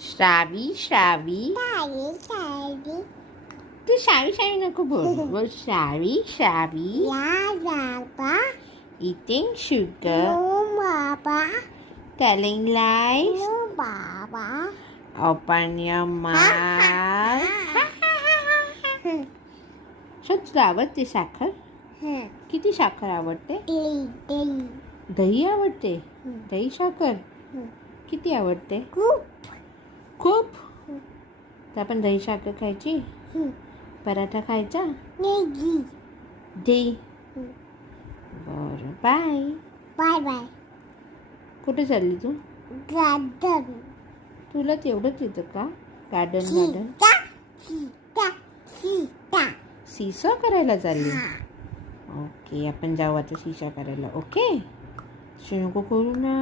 श्रावी श्रावी सावी सावी तू श्रावी श्रावी नको बोल श्रावी श्रावी या बाबा eating sugar नो बाबा telling lies नो बाबा open your mouth तुला आवडते साखर किती साखर आवडते दही आवडते दही साखर किती आवडते खूप तर आपण दही साखर खायची पराठा खायचा दही बरं बाय बाय बाय कुठे चालली तू गार्डन तुला तेवढंच येतं का garden garden Sita Sita seesaw करायला चालली ओके आपण जाऊ आता सीसॉ करायला ओके नको करू ना